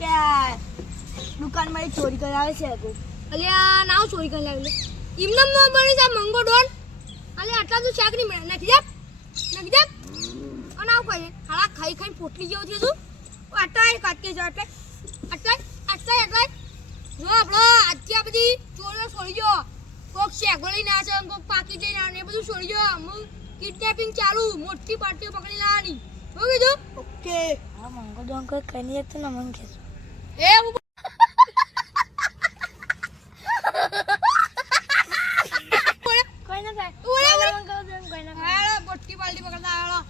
કે દુકાનમાં ચોરી કરાવે છે અલ્યા નાવ ચોરી કરી લાવી એમને ન બની જા મંગો ડોન અલ્યા આટલા તો શાક ની નાખી દે અને આવ કોઈ હાલા ખાઈ ખાઈ પોટલી જેવો થયો છું આટલા કાટકે છે આટલા જો આપણો અત્યાર બધી ચોરીઓ છોડી ગયો કોક શેગો લઈને આવે છે કોક પાકી જઈને આવે ને બધું છોડી ગયો હું કિડનેપિંગ ચાલુ મોટી પાર્ટીઓ પકડી લાવવાની શું કીધું ઓકે હા મંગો ડોન કોઈ કઈ નહીં તો ના મંગે એ હું કોઈ ના થાય મંગો ડોન કોઈ ના હાલો મોટી પાર્ટી પકડતા હાલો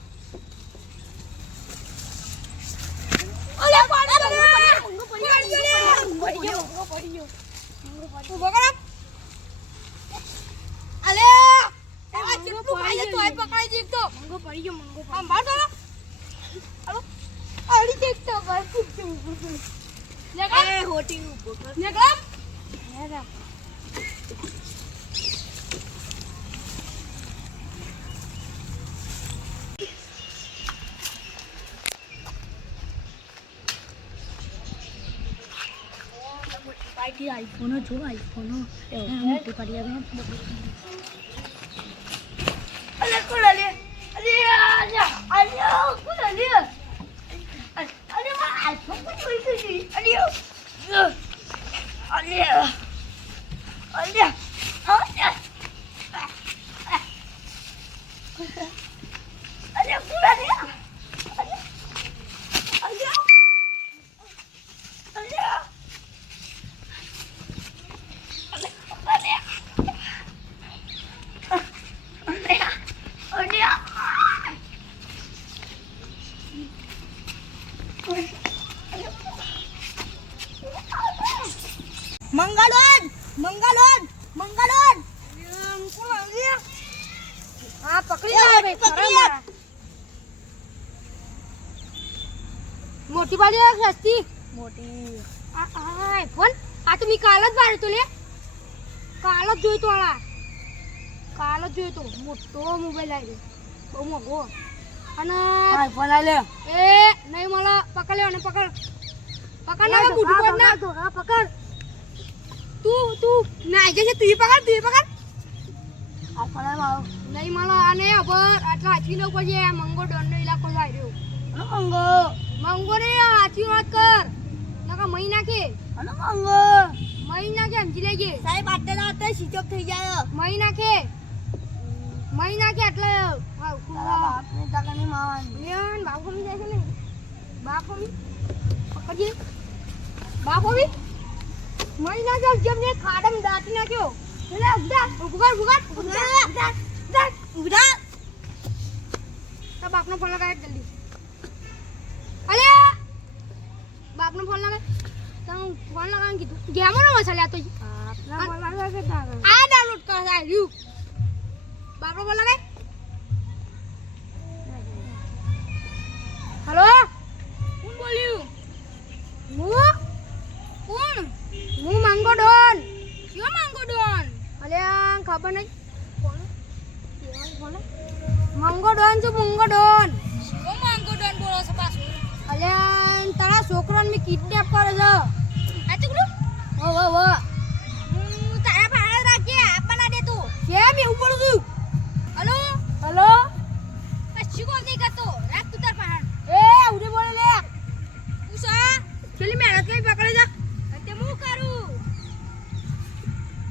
આઈફોન જો આઈફોન મોટી પાડી આવે અલે કોલા લે અરે અલ્યા કોલા લે અરે માં આઈફોન કો ચોરી કરી અલ્યા કોલા લે મંગળોન કોણ આવી હા પકડી લે ભાઈ મોટી પાડી સસ્તી મોટી આ ફોન આ તો મી કાલ જ બાર તો લે કાલ જ જોઈ તો મોટો મોબાઈલ આવી બહુ મોંઘો અને આઈફોન આ લે એ નહીં મળે પકડ લે અને પકડ ના બુઢું પડ ના હા પકડ તું નાઈ જશે તું પકડ આઈફોન આ મારો નહીં મળે અને ખબર આટલા હાથી લો પછી મંગો ડોન નો ઇલાકો લાવ્યો મંગો રે હાથી વાત કર નકા મહી નાખે મહી નાખે સમજી લેજે સાહેબ આટલા સ્વિચ ઓફ થઈ જાય મહી નાખે એટલે બાપને તાકાની માવાની લેન બાપોમી જાય છે ને બાપોમી પકડજે બાપોમી મહી નાખે જેમ ને ખાડમ દાટી નાખ્યો એટલે ઉગડા તો બાપનો ફોન લગાય જલ્દી અલે બાપનો ફોન લગાય તો ફોન લગાવવાનું કીધું ગેમો ના મસાલે તો આપના ફોન લગાય કે તારા આ ડાઉનલોડ કર આ રહ્યું બાપનો ફોન લગાય હેલો કોણ બોલ્યું હું મંગો ડોન કયો મંગો ડોન અલે ખબર નહીં મંગો ડોન છું મંગો ડોન બોલો છો પાછું અલે તારા છોકરાને મે કિડનેપ કરે છે આ ચુકડું વો તારા ભાડા રાખજે આપના દે તું કેમ એવું બોલું છું હેલો કશું કોમ નહીં કરતો રાખ તું તાર પહાડ એ ઉડે બોલે લે ઉસા પેલી મહેનત કરી પકડે જા તે હું કરું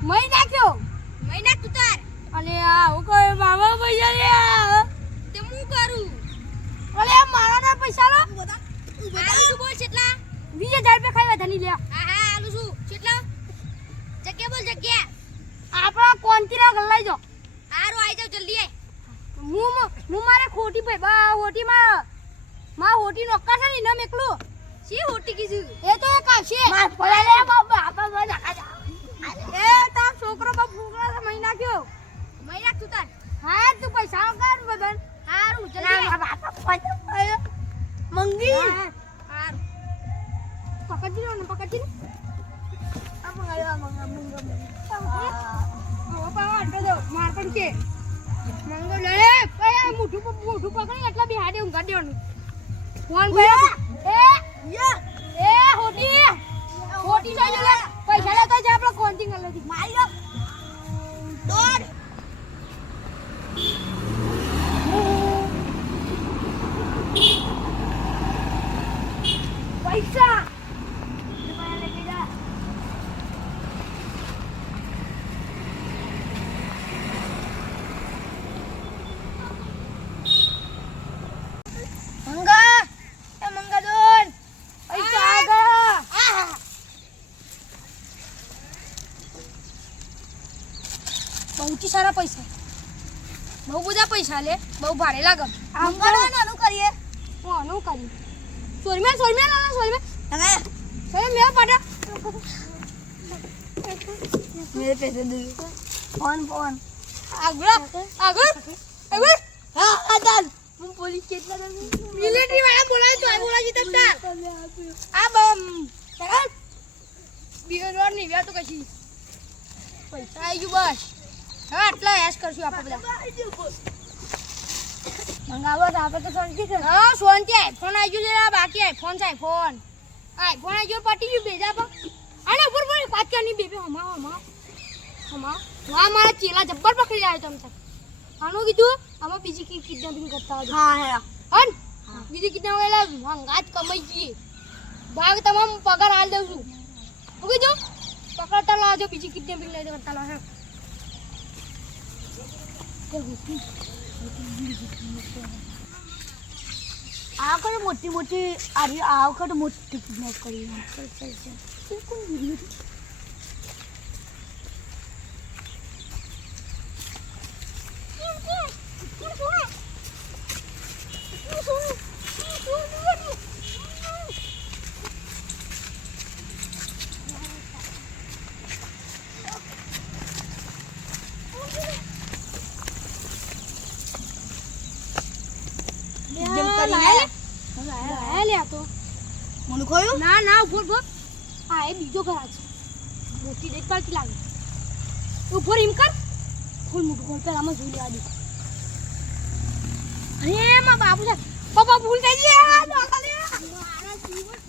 મહી નાખ્યો મહી નાખ તું તાર અલે આ હું કોઈ મામા પૈસા લે તે હું કરું અલે મારા ના પૈસા લો આલુ શું બોલ કેટલા 20000 રૂપિયા ખાઈ વધાની લે હા આલુ શું કેટલા જગ્યા બોલ જગ્યા આપણા કોંતીરા ગલ્લાઈ જો હારો આઈ જાવ જલ્દી આય હું મારે ખોટી ભાઈ બા હોટી માં હોટી નોકર છે ને નમ એકલું સી હોટી કીધું એ તો એક આવશે માર ફળા લે બાપા આપા નાખા એ તાર છોકરો બાપ ફૂકરા છે મહી નાખ્યો મહી નાખ તું તાર હા તું પૈસા કર બદન હારું જલ્દી બાપા પૈસા મંગી હારું પકડી લો ને આ મંગાયો બાપા આટો દો માર પણ છે મંગો લે પયા મુઠું પકડી એટલા બિહાડે ઊંઘા દેવાનું ફોન કર્યો એ હોટી શાંતિ કર લેતી મારી લો દોડ પૈસા લેકે જા મંગા એ મંગા દોન પૈસા આગા બહુ સારા પૈસા બહુ બધા પૈસા લે બહુ ભારે લાગે આમ કરવાનું અનુ કરીએ હું અનુ કરી સોરમ્યા લાલા સોરમ્યા તમે મેં પાડા मेरे पैसे दे फोन આગળ हाँ आदल मैं पुलिस कितना મિલિટરી વાળા બોલાય તો બોલાજી તમતા આ બમ તરત બીજો રોડ ની વ્યા તો કશી પૈસા આવી ગયું બસ હવે આટલા એશ કરશું આપણે બધા मंगावो तो आपे तो शांति कर હા સોનથી આઈફોન આવી ગયું છે બાકી આઈફોન છે આઈફોન આવી ગયો પટી ગયું ભેજા પર અને ઉપર પર પાછળની બેબી હમા વાહ મારા ચેલા જબ્બર પકડી જાય તમ તક આનું કીધું આમાં બીજી કી કિડનેપિંગ કરતા હોય हाँ है હન બીજી કિડનેપિંગ એટલે ભંગાત કમાઈ જઈએ ભાગ તમામ પગાર હાલ દઉં છું હું કીધું પકડતા લાવજો બીજી કિડનેપિંગ લઈ કરતા લાવ આ વખતે મોટી મોટી આ વખતે મોટી કિડનેપ કરી કોણ વિડીયો મને ખોયું ના ના ઉભો આ એ બીજો ઘર છે મોટી દેખભાલ થી લાગે ઉભો એમ કર ફૂલ મોટું ઘર પર આમાં જોઈ લેવા દે અરે માં બાપુ છે પપ્પા ભૂલ થઈ ગયા ડોકા લે મારા જીવન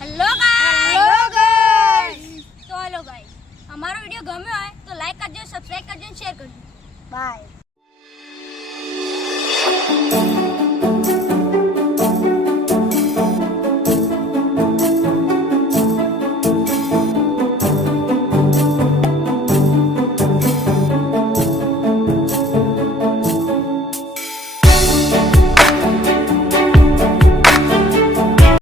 હેલો ગાઈસ તો હેલો ગાઈસ અમારો વિડિયો ગમ્યો હોય તો લાઈક કરજો સબસ્ક્રાઇબ કરજો અને શેર કરજો બાય